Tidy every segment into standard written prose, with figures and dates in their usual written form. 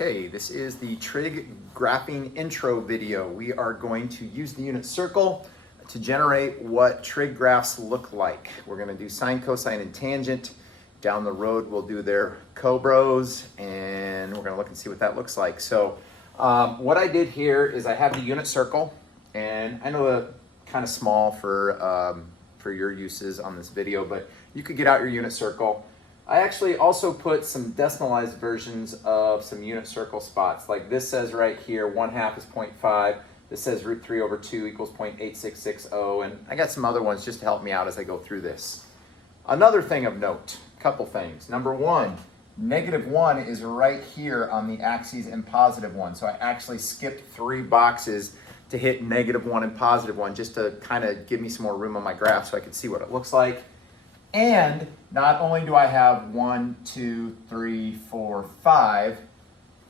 Okay, this is the trig graphing intro video. We are going to use the unit circle to generate what trig graphs look like. We're going to do sine, cosine, and tangent. Down the road, we'll do their cobros, and we're going to look and see what that looks like. So what I did here is I have the unit circle, and I know they're kind of small for your uses on this video, but you could get out your unit circle. I actually also put some decimalized versions of some unit circle spots. Like this says right here, 1/2 is 0.5. This says √3/2 equals 0.8660. And I got some other ones just to help me out as I go through this. Another thing of note, couple things. Number one, -1 is right here on the axes and +1. So I actually skipped 3 boxes to hit -1 and +1 just to kind of give me some more room on my graph so I could see what it looks like. And not only do I have 1, 2, 3, 4, 5,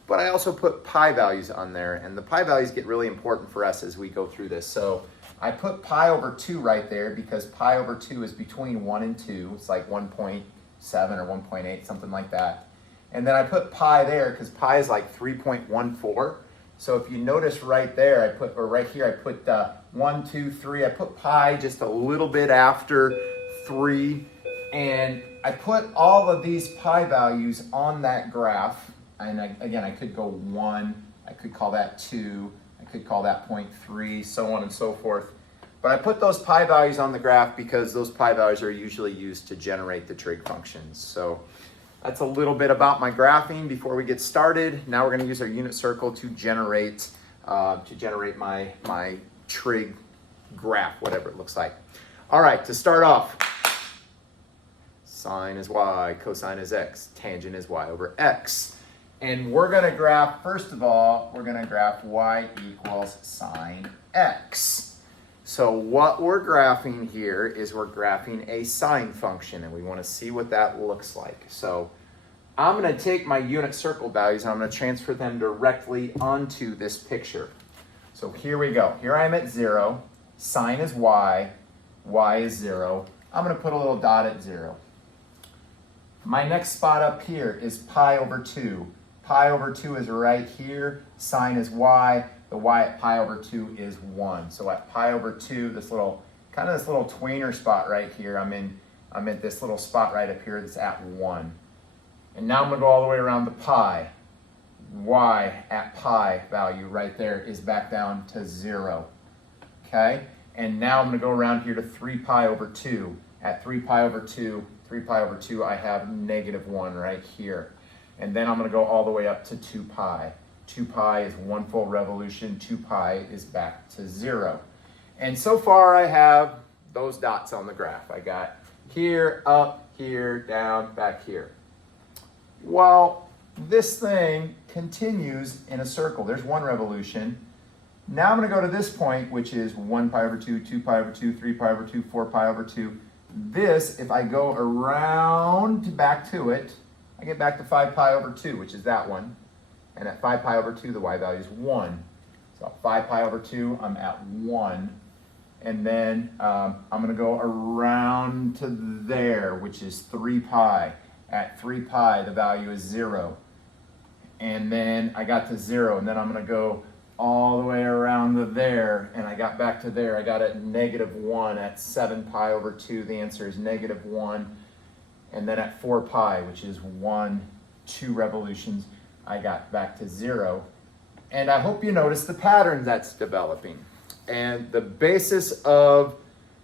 but I also put pi values on there, and the pi values get really important for us as we go through this. So I put pi/2 right there because pi/2 is between 1 and 2. It's like 1.7 or 1.8, something like that. And then I put pi there because pi is like 3.14. So if you notice right there, right here, I put 1, 2, 3. I put pi just a little bit after 3, and I put all of these pi values on that graph. And again, I could go 1, I could call that 2, I could call that 0.3, so on and so forth. But I put those pi values on the graph because those pi values are usually used to generate the trig functions. So that's a little bit about my graphing before we get started. Now we're going to use our unit circle to generate my trig graph, whatever it looks like. All right, to start off, sine is y, cosine is x, tangent is y/x. And we're going to graph, first of all, we're going to graph y equals sine x. So what we're graphing here is we're graphing a sine function, and we want to see what that looks like. So I'm going to take my unit circle values and I'm going to transfer them directly onto this picture. So here we go. Here I am at 0. Sine is y. Y is 0. I'm going to put a little dot at 0. My next spot up here is pi/2. Pi/2 is right here. Sine is y. The y at pi/2 is 1. So at pi/2, this little tweener spot right here, I'm at this little spot right up here that's at 1. And now I'm going to go all the way around to pi. Y at pi value right there is back down to 0. Okay? And now I'm going to go around here to 3pi/2. At 3pi/2, I have -1 right here. And then I'm going to go all the way up to 2 pi. 2 pi is 1 full revolution. 2 pi is back to 0. And so far I have those dots on the graph. I got here, up, here, down, back here. Well, this thing continues in a circle. There's 1 revolution. Now I'm going to go to this point, which is 1pi/2, 2pi/2, 3pi/2, 4pi/2. This, if I go around back to it, I get back to 5pi/2, which is that one. And at 5pi/2, the y value is 1. So 5pi/2, I'm at 1. And then I'm going to go around to there, which is 3 pi. At 3 pi, the value is 0. And then I got to 0, and then I'm going to go all the way around to there, and I got back to there. I got at -1 at 7pi/2. The answer is -1. And then at 4 pi, which is 2 revolutions, I got back to 0. And I hope you notice the pattern that's developing. And the basis of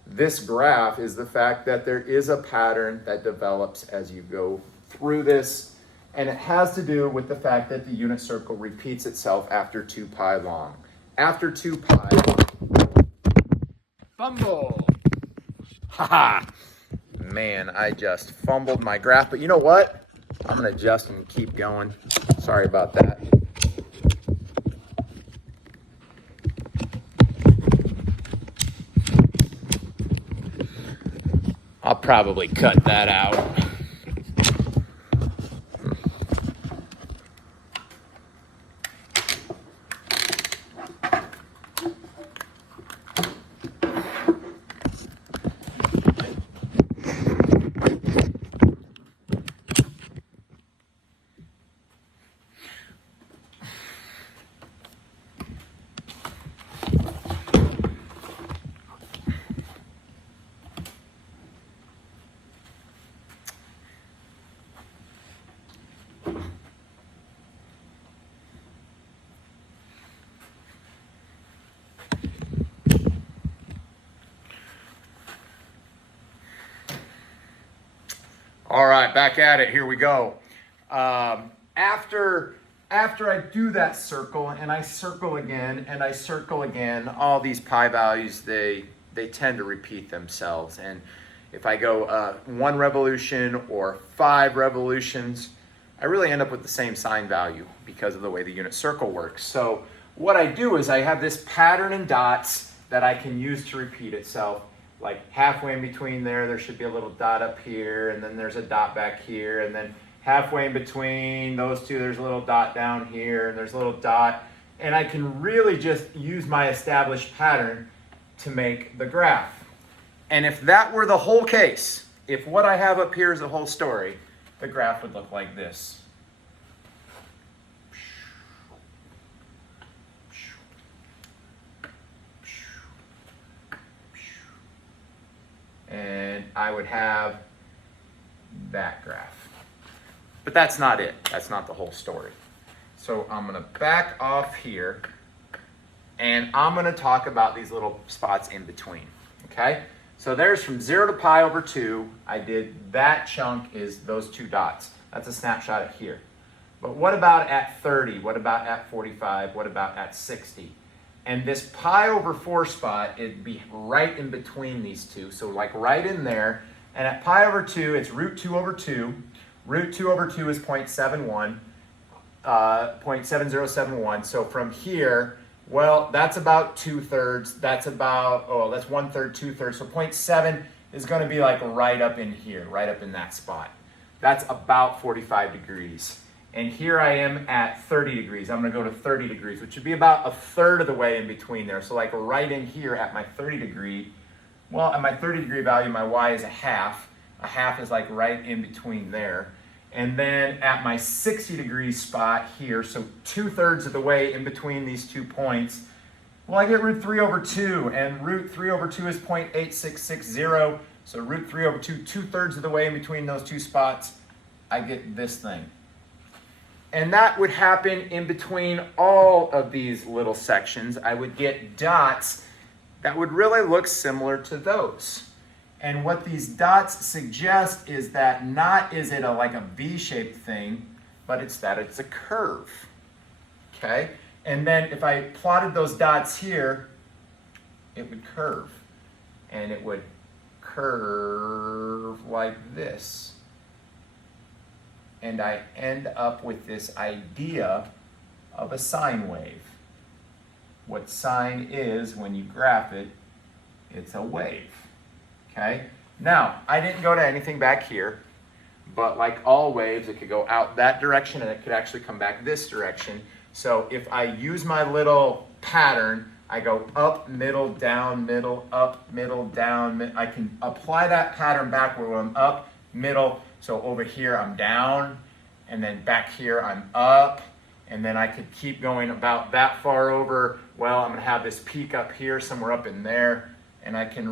this graph is the fact that there is a pattern that develops as you go through this. And it has to do with the fact that the unit circle repeats itself after 2 pi long. After 2 pi, fumble. Haha. Man, I just fumbled my graph, but you know what? I'm going to adjust and keep going. Sorry about that. I'll probably cut that out. All right, back at it. Here we go. After I do that circle and I circle again and I circle again, all these pi values, they tend to repeat themselves. And if I go 1 revolution or 5 revolutions, I really end up with the same sine value because of the way the unit circle works. So what I do is I have this pattern in dots that I can use to repeat itself. Like halfway in between there should be a little dot up here, and then there's a dot back here, and then halfway in between those two, there's a little dot down here, and there's a little dot. And I can really just use my established pattern to make the graph. And if that were the whole case, if what I have up here is the whole story, the graph would look like this. And I would have that graph. But that's not it. That's not the whole story. So I'm going to back off here, and I'm going to talk about these little spots in between. Okay? So there's from 0 to pi over 2. I did that chunk is those 2 dots. That's a snapshot of here. But what about at 30? What about at 45? What about at 60? And this pi over 4 spot, it'd be right in between these two. So like right in there. And at pi over 2, it's root 2 over 2. Root 2 over 2 is 0.71, 0.7071. So from here, well, that's about 2/3. That's about, oh, that's 1/3, 2/3. So 0.7 is going to be like right up in here, right up in that spot. That's about 45 degrees. And here I am at 30 degrees. I'm going to go to 30 degrees, which would be about 1/3 of the way in between there. So like right in here at my 30 degree, well, at my 30 degree value, my y is a half. A half is like right in between there. And then at my 60 degree spot here, so 2/3 of the way in between these 2 points, well, I get root 3 over 2, and root 3 over 2 is 0.8660. So root 3 over 2, 2/3 of the way in between those 2 spots, I get this thing. And that would happen in between all of these little sections. I would get dots that would really look similar to those. And what these dots suggest is that not is it like a V-shaped thing, but it's that it's a curve. Okay? And then if I plotted those dots here, it would curve. And it would curve like this. And I end up with this idea of a sine wave. What sine is, when you graph it, it's a wave. Okay? Now, I didn't go to anything back here, but like all waves, it could go out that direction and it could actually come back this direction. So if I use my little pattern, I go up, middle, down, middle, up, middle, down. I can apply that pattern back where I'm up, middle. So over here I'm down, and then back here I'm up, and then I could keep going about that far over. Well, I'm going to have this peak up here, somewhere up in there, and I can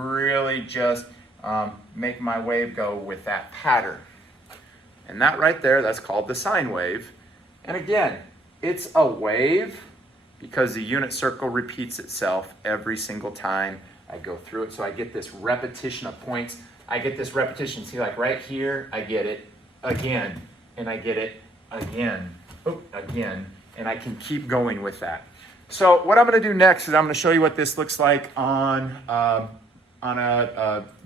really just make my wave go with that pattern. And that right there, that's called the sine wave. And again, it's a wave because the unit circle repeats itself every single time I go through it. So I get this repetition of points. I get this repetition. See, like right here, I get it again, and I get it again, again, and I can keep going with that. So what I'm going to do next is I'm going to show you what this looks like on a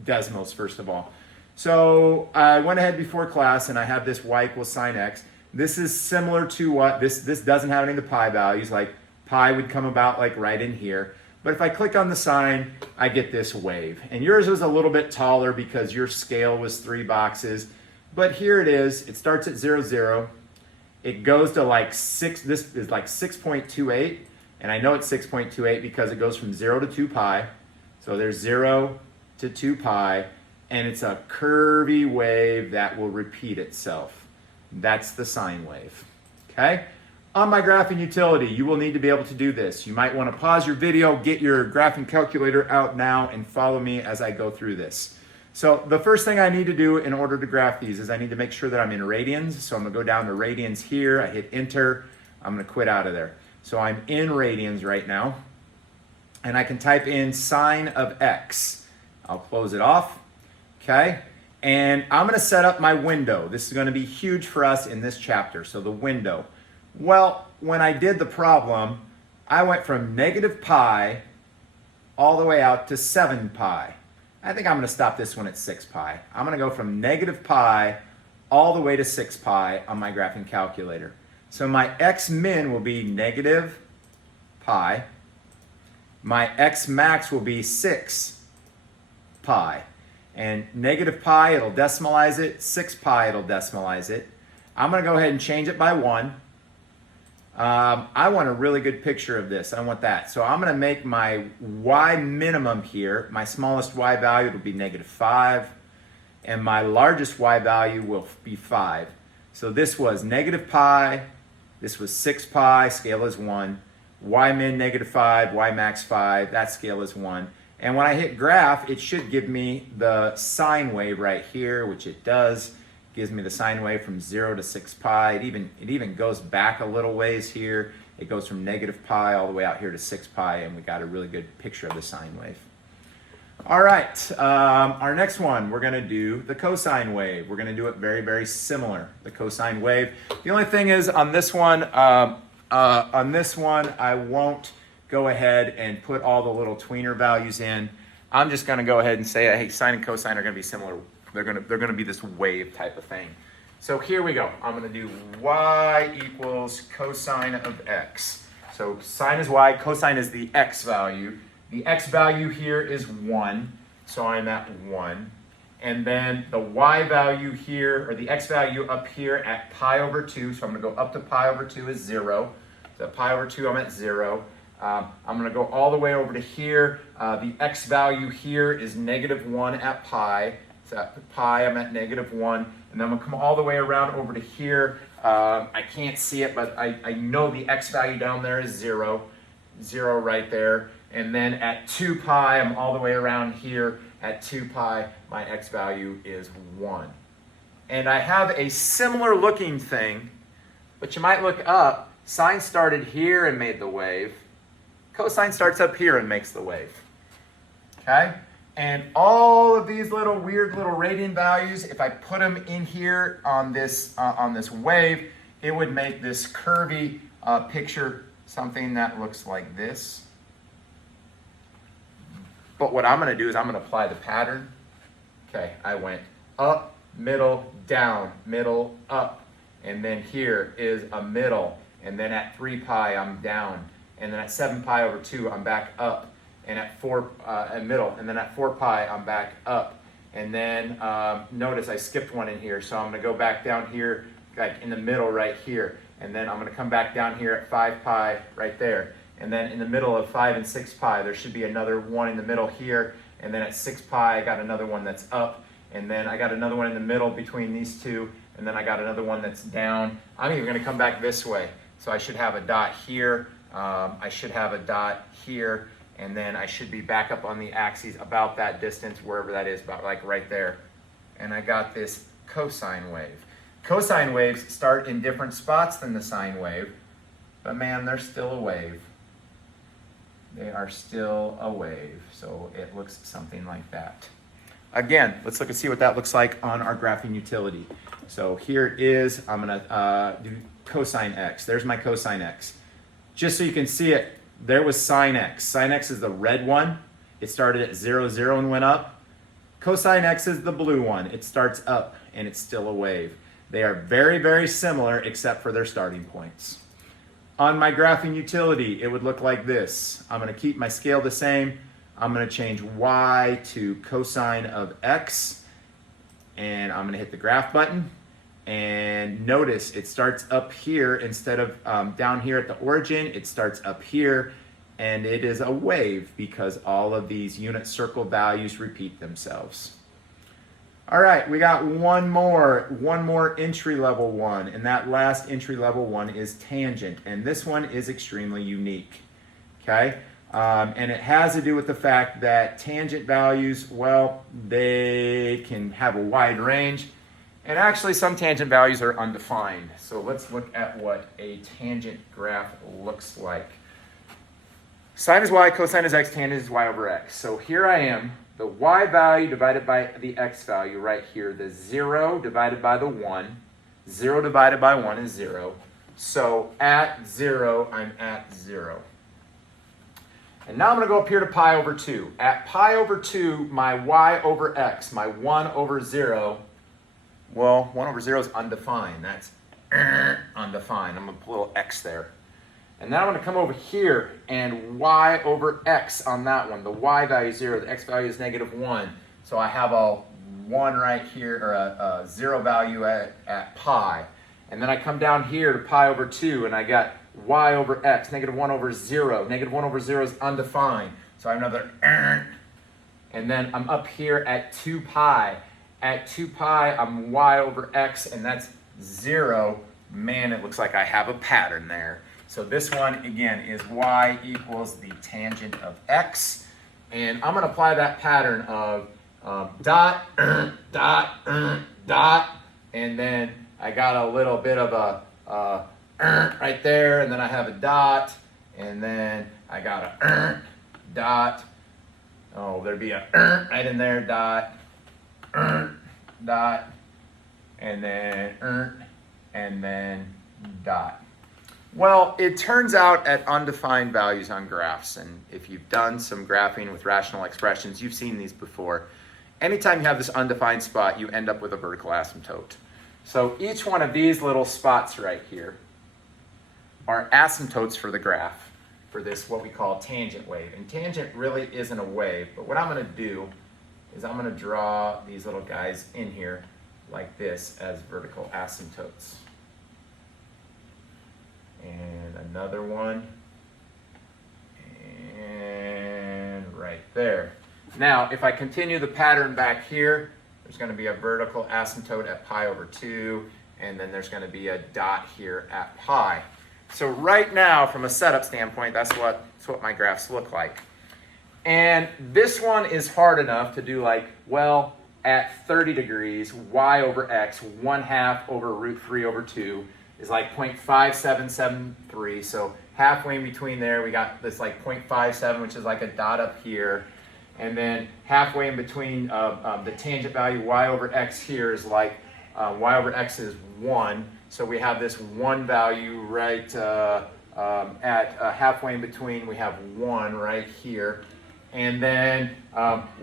Desmos, first of all. So I went ahead before class, and I have this y equals sine x. This is similar to what, this doesn't have any of the pi values, like pi would come about like right in here. But if I click on the sine, I get this wave. And yours was a little bit taller because your scale was 3 boxes. But here it is. It starts at 0, 0. It goes to like 6. This is like 6.28. And I know it's 6.28 because it goes from 0 to 2 pi. So there's 0 to 2 pi. And it's a curvy wave that will repeat itself. That's the sine wave. Okay? On my graphing utility, you will need to be able to do this. You might want to pause your video, get your graphing calculator out now, and follow me as I go through this. So the first thing I need to do in order to graph these is I need to make sure that I'm in radians. So I'm going to go down to radians here. I hit enter. I'm going to quit out of there. So I'm in radians right now. And I can type in sine of x. I'll close it off. Okay? And I'm going to set up my window. This is going to be huge for us in this chapter. So the window. Well, when I did the problem, I went from negative pi all the way out to 7 pi. I think I'm going to stop this one at 6 pi. I'm going to go from negative pi all the way to 6 pi on my graphing calculator. So my x min will be negative pi. My x max will be 6 pi. And negative pi, it'll decimalize it. 6 pi, it'll decimalize it. I'm going to go ahead and change it by 1. I want a really good picture of this. I want that. So I'm going to make my y minimum here. My smallest y value will be negative 5. And my largest y value will be 5. So this was negative pi. This was 6 pi. Scale is 1. Y min negative 5. Y max 5. That scale is 1. And when I hit graph, it should give me the sine wave right here, which it does. It gives me the sine wave from 0 to 6 pi. It even goes back a little ways here. It goes from negative pi all the way out here to 6 pi, and we got a really good picture of the sine wave. All right, our next one, we're going to do the cosine wave. We're going to do it very, very similar, the cosine wave. The only thing is on this one I won't go ahead and put all the little tweener values in. I'm just going to go ahead and say, hey, sine and cosine are going to be similar. They're going to be this wave type of thing. So here we go. I'm going to do y equals cosine of x. So sine is y, cosine is the x value. The x value here is 1, so I'm at 1. And then the y value here, or the x value up here at pi over 2, so I'm going to go up to pi over 2 is 0. So at pi over 2, I'm at 0. I'm going to go all the way over to here. The x value here is negative 1 at pi. So at pi, I'm at negative 1. And then I'm going to come all the way around over to here. I can't see it, but I know the x value down there is 0. 0 right there. And then at 2 pi, I'm all the way around here. At 2 pi, my x value is 1. And I have a similar looking thing, but you might look up. Sine started here and made the wave. Cosine starts up here and makes the wave. Okay? And all of these little weird little radian values, if I put them in here on this wave, it would make this curvy picture something that looks like this. But what I'm going to do is I'm going to apply the pattern. Okay, I went up, middle, down, middle, up. And then here is a middle. And then at 3 pi, I'm down. And then at 7 pi over 2, I'm back up. And at 4, middle. And then at 4 pi, I'm back up. And then notice I skipped one in here. So I'm going to go back down here, like in the middle right here. And then I'm going to come back down here at 5 pi right there. And then in the middle of 5 and 6 pi, there should be another one in the middle here. And then at 6 pi, I got another one that's up. And then I got another one in the middle between these two. And then I got another one that's down. I'm even going to come back this way. So I should have a dot here. I should have a dot here. And then I should be back up on the axes about that distance, wherever that is, about like right there. And I got this cosine wave. Cosine waves start in different spots than the sine wave. But man, they're still a wave. They are still a wave. So it looks something like that. Again, let's look and see what that looks like on our graphing utility. So here it is. I'm going to do cosine x. There's my cosine x. Just so you can see it, there was sine x. Sine x is the red one. It started at 0, 0 and went up. Cosine x is the blue one. It starts up and it's still a wave. They are very, very similar except for their starting points. On my graphing utility, it would look like this. I'm going to keep my scale the same. I'm going to change y to cosine of x. And I'm going to hit the graph button. And notice it starts up here instead of down here at the origin. It starts up here. And it is a wave because all of these unit circle values repeat themselves. All right, we got one more entry level one, and that last entry level one is tangent, and this one is extremely unique, okay? And it has to do with the fact that tangent values, well, they can have a wide range, and actually some tangent values are undefined. So let's look at what a tangent graph looks like. Sine is y, cosine is x, tangent is y over x. So here I am. the y value divided by the x value right here, the 0 divided by the 1. 0 divided by 1 is 0. So at 0, I'm at 0. And now I'm going to go up here to pi over 2. At pi over 2, my y over x, my 1 over 0, well, 1 over 0 is undefined. That's undefined. I'm going to put a little x there. And now I'm going to come over here and y over x on that one. The y value is 0. The x value is -1. So I have a 1 right here, or a 0 value at pi. And then I come down here to pi over 2, and I got y over x, -1 over 0. -1 over 0 is undefined. So I have another, and then I'm up here at 2 pi. At 2 pi, I'm y over x, and that's 0. Man, it looks like I have a pattern there. So this one, again, is y equals the tangent of x. And I'm going to apply that pattern of dot, dot, dot, and then I got a little bit of a right there, and then I have a dot, and then I got a dot. Oh, there'd be a right in there, dot, dot, and then dot. Well, it turns out at undefined values on graphs, and if you've done some graphing with rational expressions, you've seen these before. Anytime you have this undefined spot, you end up with a vertical asymptote. So each one of these little spots right here are asymptotes for the graph, for this what we call tangent wave. And tangent really isn't a wave, but what I'm going to do is I'm going to draw these little guys in here like this as vertical asymptotes. And another one, and right there. Now, if I continue the pattern back here, there's going to be a vertical asymptote at pi over 2, and then there's going to be a dot here at pi. So right now, from a setup standpoint, that's what my graphs look like. And this one is hard enough to do like, well, at 30 degrees, y over x, 1/2 over root 3 over 2 is like 0.5773. So halfway in between there, we got this like 0.57, which is like a dot up here. And then halfway in between the tangent value y over x here is like y over x is 1. So we have this 1 value right at halfway in between. We have 1 right here. And then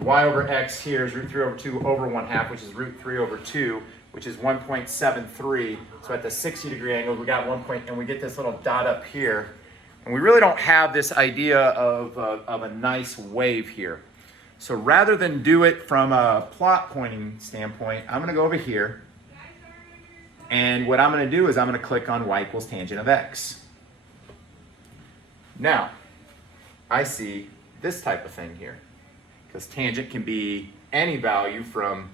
y over x here is root 3 over 2 over 1/2, which is root 3 over 2, which is 1.73. So at the 60-degree angle, we got 1 point, and we get this little dot up here. And we really don't have this idea of a nice wave here. So rather than do it from a plot pointing standpoint, I'm going to go over here. And what I'm going to do is I'm going to click on y equals tangent of x. Now, I see this type of thing here, because tangent can be any value from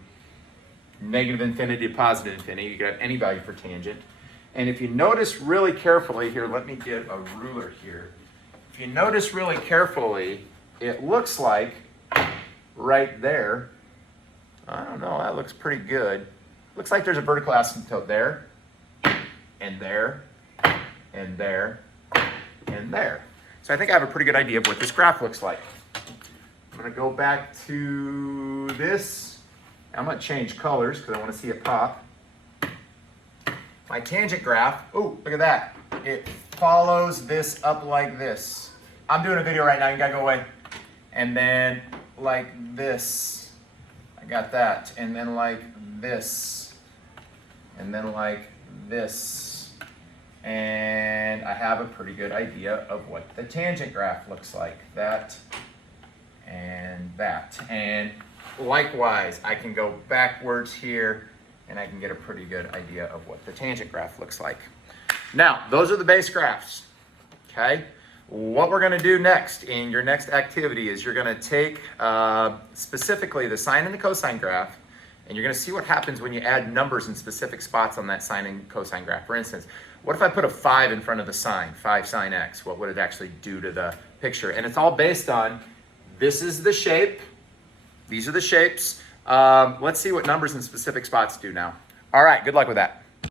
-infinity to +infinity. You can have any value for tangent. And if you notice really carefully here, let me get a ruler here. If you notice really carefully, it looks like right there, I don't know, that looks pretty good. Looks like there's a vertical asymptote there, and there, and there, and there. So I think I have a pretty good idea of what this graph looks like. I'm going to go back to this. I'm going to change colors because I want to see it pop. My tangent graph, oh, look at that. It follows this up like this. I'm doing a video right now, you gotta go away. And then like this, I got that. And then like this, and then like this. And I have a pretty good idea of what the tangent graph looks like. That and that. And likewise, I can go backwards here and I can get a pretty good idea of what the tangent graph looks like. Now, those are the base graphs, okay? What we're gonna do next in your next activity is you're gonna take specifically the sine and the cosine graph, and you're gonna see what happens when you add numbers in specific spots on that sine and cosine graph. For instance, what if I put a 5 in front of the sine, 5 sine x? What would it actually do to the picture? And it's all based on, this is the shape, these are the shapes. Let's see what numbers in specific spots do now. All right, good luck with that.